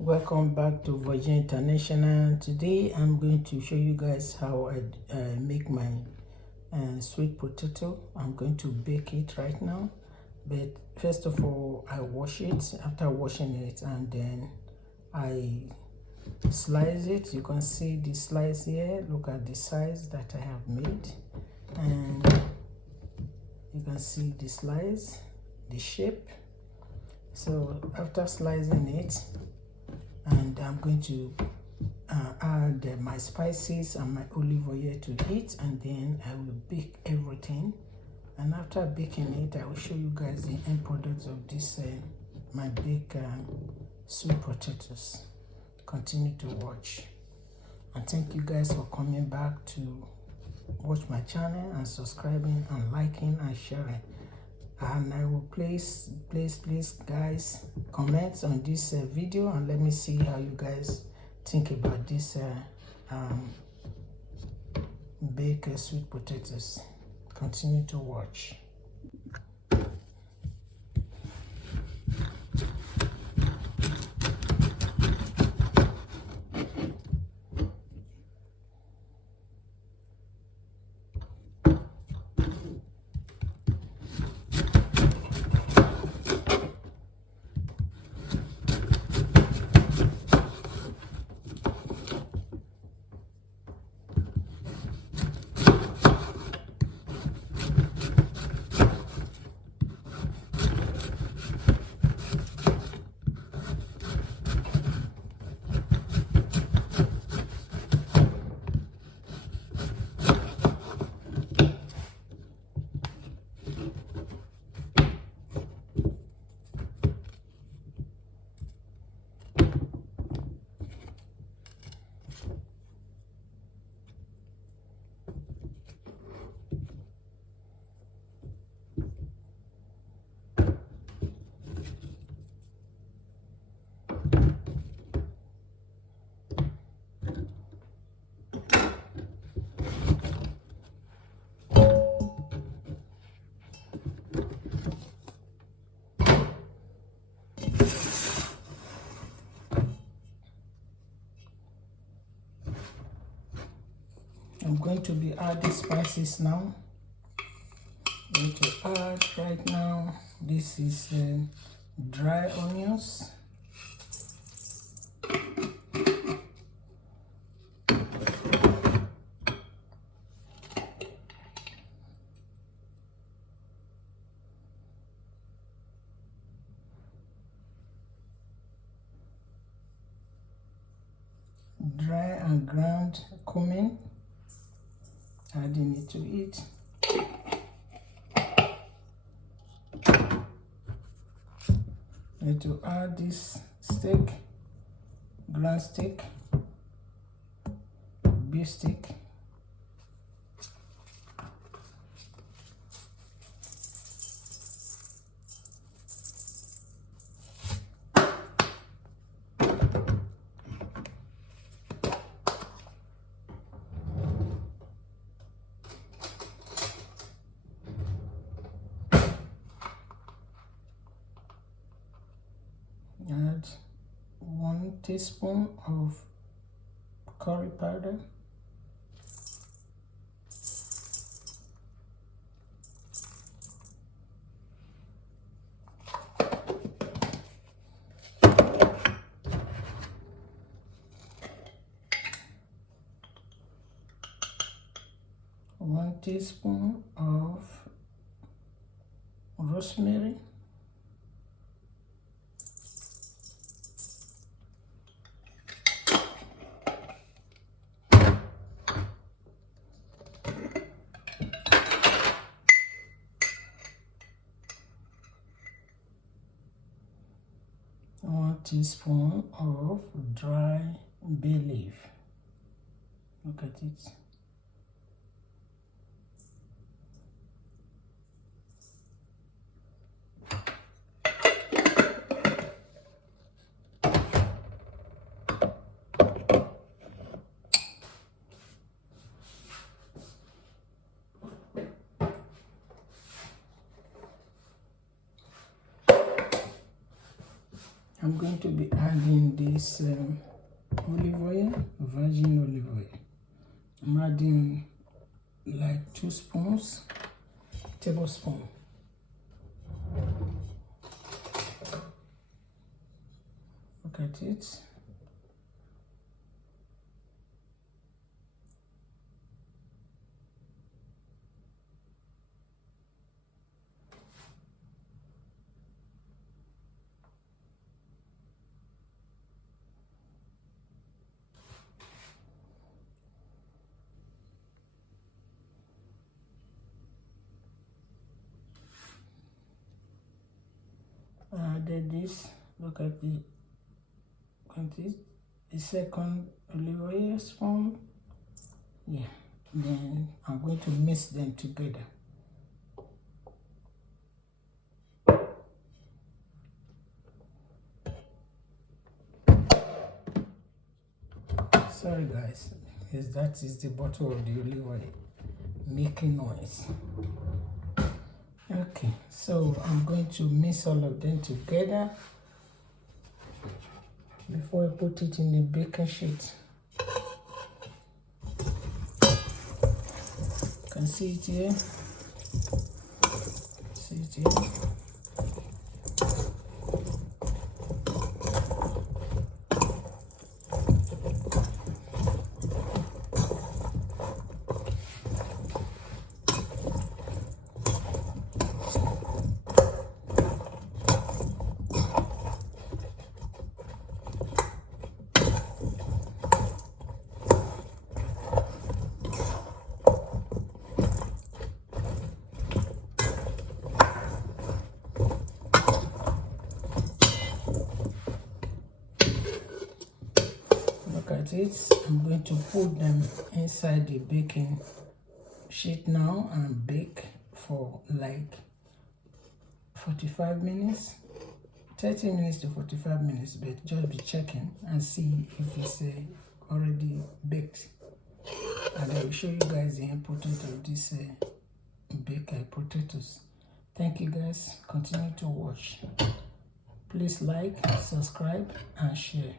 Welcome back to Virgin International. Today I'm going to show you guys how I make my sweet potato. I'm going to bake it right now, but first of all I wash it. After washing it, and then I slice it. You can see the slice here. Look at the size that I have made, and you can see the slice, the shape. So after slicing it, and I'm going to add my spices and my olive oil to it, and then I will bake everything. And after baking it, I will show you guys the end products of this my baked sweet potatoes. Continue to watch, and thank you guys for coming back to watch my channel and subscribing and liking and sharing. And I will please guys comment on this video, and let me see how you guys think about this baked sweet potatoes. Continue to watch. I'm going to be adding spices now. I'm going to add right now, this is dry onions, dry and ground cumin, adding it to it. Need to add this steak, ground steak, beef steak. Add 1 teaspoon of curry powder, one teaspoon of rosemary, one teaspoon of dry bay leaf. Look at it. I'm going to be adding this olive oil, virgin olive oil. I'm adding like 2 tablespoons. Look at it. I added this. Look at the second olive oil spoon. Yeah, then I'm going to mix them together. Sorry guys, yes, that is the bottle of the olive oil making noise. Okay, so I'm going to mix all of them together before I put it in the baking sheet. You can see it here. See it here. I'm going to put them inside the baking sheet now and bake for like 45 minutes, 30 minutes to 45 minutes, but just be checking and see if it's already baked. And I will show you guys the importance of this baked potatoes. Thank you guys. Continue to watch. Please like, subscribe and share.